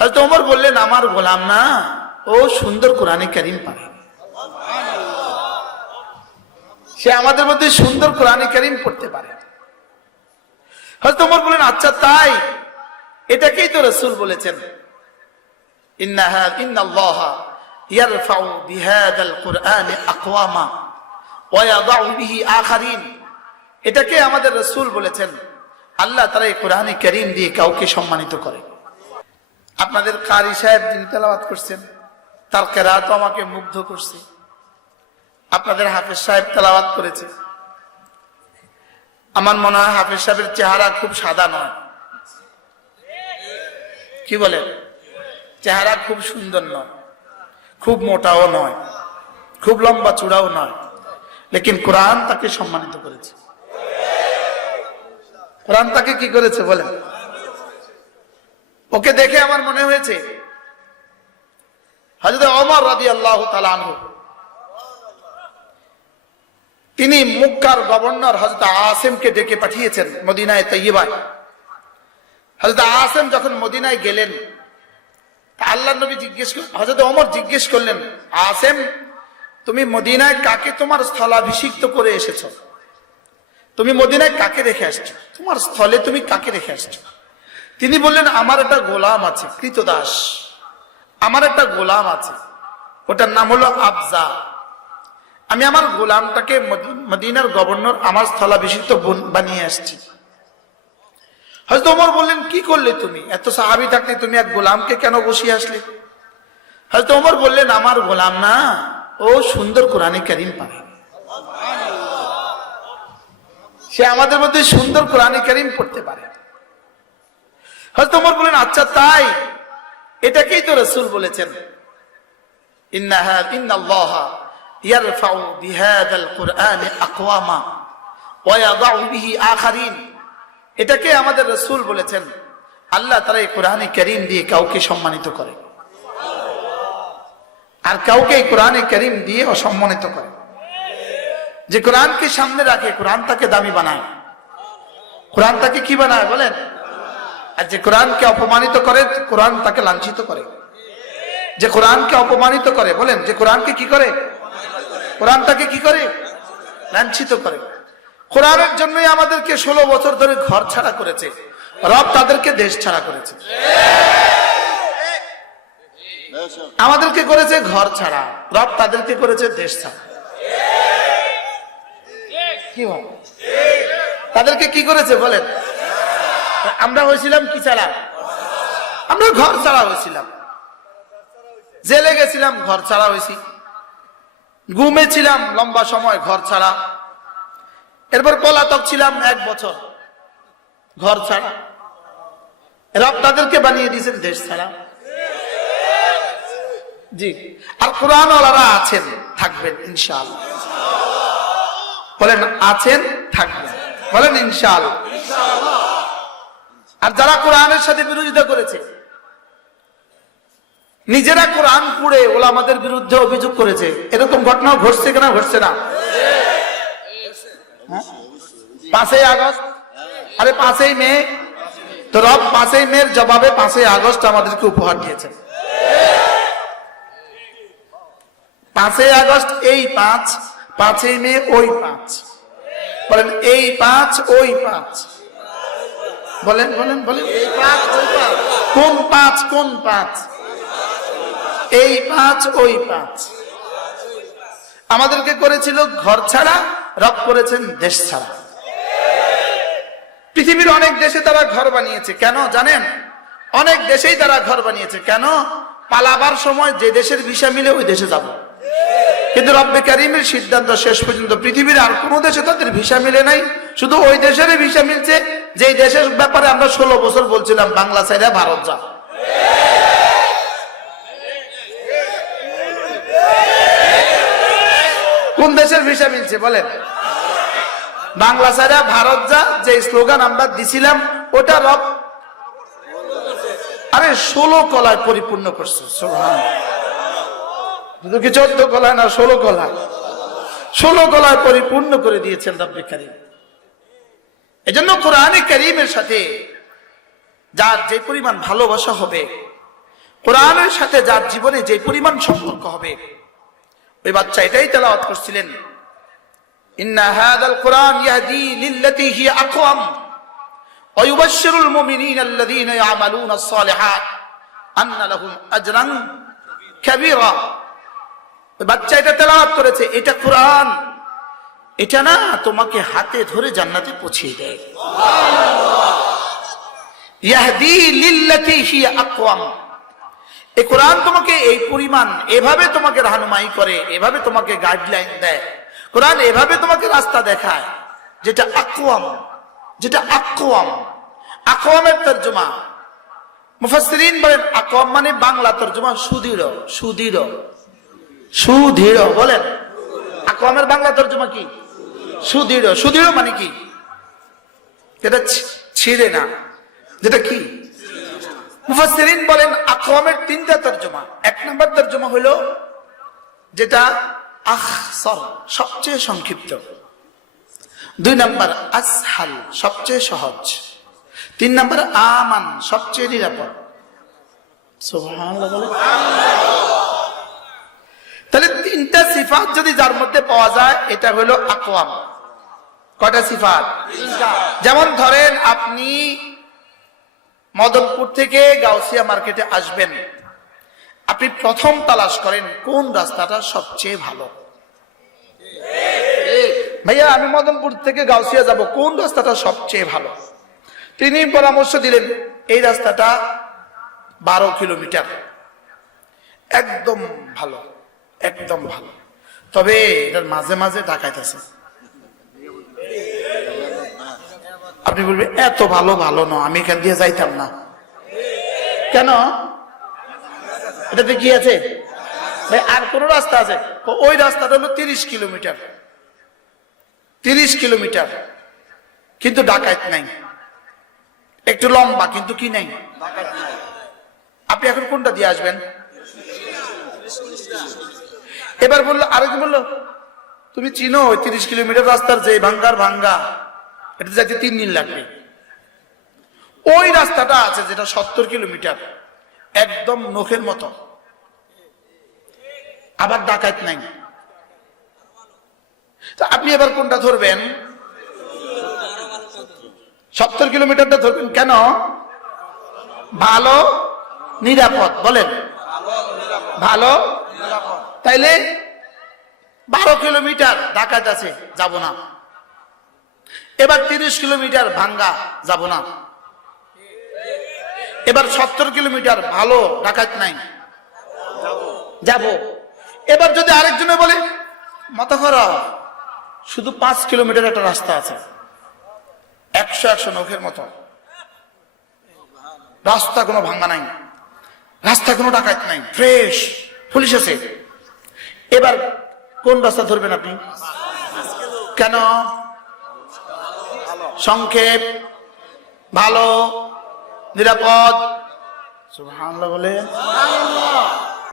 হয়তো ওমর বললেন, আমার গোলাম না, ও সুন্দর কোরআনে কারিম পারে সে আমাদের মধ্যে সুন্দর কোরআনে কারিম পড়তে পারে। হয়তো ওমর বললেন আচ্ছা তাই? এটাকেই তো রসুল বলেছেন। এটাকে আমাদের রসুল বলেছেন। আল্লাহ তারা এই কোরআনে কারিম দিয়ে কাউকে সম্মানিত করে। আপনাদের কারি সাহেব যিনি তেলাওয়াত করছেন, তার কেরাত আমাকে মুগ্ধ করছে। আপনাদের হাফেজ সাহেব তেলাওয়াত করেছে। আমার মনে হয় হাফেজ সাহেবের চেহারা খুব সাদা নয়। কি বলেন? চেহারা খুব সুন্দর নয়। খুব মোটাও নয়। খুব লম্বা চূড়াও নয়। লেকিন কোরআন তাকে সম্মানিত করেছে। কোরআন তাকে কি করেছে বলেন? ওকে দেখে আমার মনে হয়েছে। হজরত অমর রাদি আল্লাহ তিনি মুক্কার গভর্নর হজরত আসেমকে ডেকে পাঠিয়েছেন মদিনায় তৈবায় হজরত আসেম যখন মদিনায় গেলেন আল্লাহ নবী জিজ্ঞেস হজরত অমর জিজ্ঞেস করলেন, আসেম, তুমি মদিনায় কাকে তোমার স্থলাভিষিক্ত করে এসেছ? তুমি মদিনায় কাকে রেখে আসছো? তোমার স্থলে তুমি কাকে রেখে আসছো? তিনি বললেন, আমার একটা গোলাম আছে, কৃতদাস। আমার একটা গোলাম আছে। ওটার নাম হলো আফজা। আমি আমার গোলামটাকে মদি- মদিনার গভর্নর আমার স্থলাভিষিক্ত বানিয়ে আসছি। হয়তো ওমর বললেন, কি করলে তুমি? এত সাহাবি থাকলে তুমি এক গোলামকে কেন বসিয়ে আসলে? হয়তো ওমর বললেন, আমার গোলাম না, ও সুন্দর কোরআনে কারিম পারে। সে আমাদের মধ্যে সুন্দর কোরআনে কারিম পড়তে পারে। হয়তো ওমর বললেন আচ্ছা তাই। এটাকেই তো রসুল বলেছেন। এটাকে আমাদের রসুল বলেছেন। আল্লাহ তারা এই কোরআনে করিম দিয়ে কাউকে সম্মানিত করে। আর কাউকে এই কোরআনে করিম দিয়ে অসম্মানিত করে। যে কোরআনকে সামনে রাখে, কোরআন তাকে দামি বানায়। কোরআন তাকে কি বানায় বলেন? আর যে কোরআনকে অপমানিত করে, কোরআন তাকে লাঞ্ছিত করে। যে কোরআনকে অপমানিত করে, বলেন, যে কোরআনকে কি করে? কোরআন তাকে কি করে? লাঞ্ছিত করে। কোরআনের জন্যই আমাদেরকে ষোলো বছর ধরে ঘর ছাড়া করেছে। রব তাদেরকে দেশ ছাড়া করেছে। আমাদেরকে করেছে ঘর ছাড়া, রব তাদেরকে করেছে দেশ ছাড়া। কি তাদেরকে কি করেছে, বলেন? আমরা হয়েছিলাম কি ছাড়া? আমরা ঘর ছাড়া হয়েছিলাম। জেলে গেছিলাম, ঘর ছাড়া হয়েছি। ঘুমে ছিলাম, লম্বা সময় ঘর ছাড়া। এরপর পলাতক ছিলাম এক বছর। ঘর ছাড়া। রব তাদেরকে বানিয়ে দিয়েছেন দেশ ছাড়া। জি। আর কোরআনওয়ালারা আছেন, থাকবেন, ইনশাআল্লাহ। বলেন, আছেন, থাকবেন। বলেন, ইনশাআল্লাহ। আর যারা কোরআনের সাথে বিরোধিতা করেছে, নিজেরা কোরআন পুড়ে ওলা আমাদের বিরুদ্ধে অভিযোগ করেছে, এরকম ঘটনা ঘটছে কিনা, ঘটছে না? হ্যাঁ? পাঁচই আগস্ট? আরে পাঁচই মে? তো রব পাঁচই মের জবাবে পাঁচই আগস্ট আমাদেরকে উপহার দিয়েছেন পাঁচই আগস্ট এই পাঁচ, পাঁচই মে ওই পাঁচ। বলেন, এই পাঁচ, ওই পাঁচ। বলেন বলেন বলেন। এই পাঁচ কোন পাঁচ কোন পাঁচ? এই পাঁচ ওই পাঁচ। আমাদেরকে করেছিল ঘর ছাড়া রব করেছেন দেশ ছাড়া। পৃথিবীর অনেক দেশে তারা ঘর বানিয়েছে। কেন জানেন? অনেক দেশেই তারা ঘর বানিয়েছে। কেন? পালাবার সময় যে দেশের ভিসা মিলে ওই দেশে যাব। কিন্তু রব্বে কারিমের সিদ্ধান্ত শেষ পর্যন্ত পৃথিবীর আর কোনো দেশে তাদের ভিসা মিলে নাই। শুধু ওই দেশেরই ভিসা মিলছে যে দেশের ব্যাপারে আমরা ষোলো বছর বলছিলাম, বাংলা সাইডে ভারত যা কোন দেশের ভিসা মিলছে, বলেন? বাংলা সাইডে ভারত যা, যে স্লোগান আমরা দিছিলাম, ওটা রব আরে ষোলো কলায় পরিপূর্ণ করছে কি চোদ্দ কলায় না, ষোলো কলায়? ষোলো কলায় পরিপূর্ণ করে দিয়েছেন রব্বে কারিম। এজন্য কোরআনে করিমের সাথে যার যে পরিমাণ ভালোবাসা হবে, কোরআনের সাথে যার জীবনে যে পরিমাণ সম্পর্ক হবে, ওই বাচ্চা এটাই তেলাওয়াত করছিলেন। বাচ্চা এটা তেলাওয়াত করেছে, এটা কোরআন। এটা না তোমাকে হাতে ধরে জান্নাতে পৌঁছিয়ে দেয়। এই কোরআন তোমাকে এই পরিমাণ এভাবে তোমাকে রাহনুমাই করে, এভাবে তোমাকে গাইডলাইন দেয়। কোরআন এভাবে তোমাকে রাস্তা দেখায়, যেটা আকওয়াম যেটা আকওয়াম। আকওয়ামের তর্জমা। মুফাসসিরিন বলেন আকওয়াম মানে বাংলা তর্জমা সুদৃঢ় সুদৃঢ়। সুদৃঢ় বলেন। আকওয়ামের বাংলা তর্জমা কি? সুদৃঢ়। সুদৃঢ় মানে কি? যেটা ছিঁড়ে না। যেটা কি? মুফাসসিরিন বলেন আকওয়ামের তিনটা তর্জমা। এক নম্বর তর্জমা হলো যেটা আখসর, সবচেয়ে সংক্ষিপ্ত। দুই নম্বর আসহাল, সবচেয়ে সহজ। তিন নম্বর আমান, সবচেয়ে নিরাপদ। তাহলে তিনটা সিফাত যদি যার মধ্যে পাওয়া যায়, এটা হলো আকওয়াম। কয়টা সিফাত? যেমন ধরেন আপনি মদনপুর থেকে গাউসিয়া মার্কেটে আসবেন। আপনি প্রথম তালাশ করেন কোন রাস্তাটা সবচেয়ে ভালো? ভাইয়া আমি মদনপুর থেকে গাউসিয়া যাব কোন রাস্তাটা সবচেয়ে ভালো? তিনি পরামর্শ দিলেন এই রাস্তাটা বারো কিলোমিটার। একদম ভালো একদম ভালো। তবে এটার মাঝে মাঝে ডাকাইতেছে। আপনি বলবেন, এত ভালো ভালো না, আমি এখান দিয়ে যাইতাম না। কেন? এটাতে কি আছে? আর কোন রাস্তা আছে? ওই রাস্তাটা হলো তিরিশ কিলোমিটার। তিরিশ কিলোমিটার। কিন্তু ডাকাত নাই। একটু লম্বা, কিন্তু কি নাই? আপনি এখন কোনটা দিয়ে আসবেন? এবার বলল, আরেক বলল, তুমি চিনো ওই তিরিশ কিলোমিটার রাস্তার যে ভাঙ্গার ভাঙ্গা? এটা যাইতে তিন দিন লাগবে। ওই রাস্তাটা আছে যেটা সত্তর কিলোমিটার, একদম নখের মতো। আবার ডাকাত নাই। তা আপনি এবার কোনটা ধরবেন? সত্তর কিলোমিটারটা ধরবেন কেন? ভালো, নিরাপদ, বলেন। ভালো? তাইলে বারো কিলোমিটার ডাকাত আছে, যাব না। এবার তিরিশ কিলোমিটার ভাঙ্গা যাব না। এবার সত্তর কিলোমিটার ভালো ডাকাত নাই। যাব। এবার যদি আরেকজনে বলে মত করো শুধু পাঁচ কিলোমিটার একটা রাস্তা আছে একশো একশো নখের মতো। রাস্তা কোনো ভাঙ্গা নাই রাস্তা কোনো ডাকাত নাই ফ্রেশ পুলিশ আছে। এবার কোন রাস্তা ধরবেন আপনি? কেন? সংক্ষেপ ভালো নিরাপদ। সুবহানাল্লাহ বলে।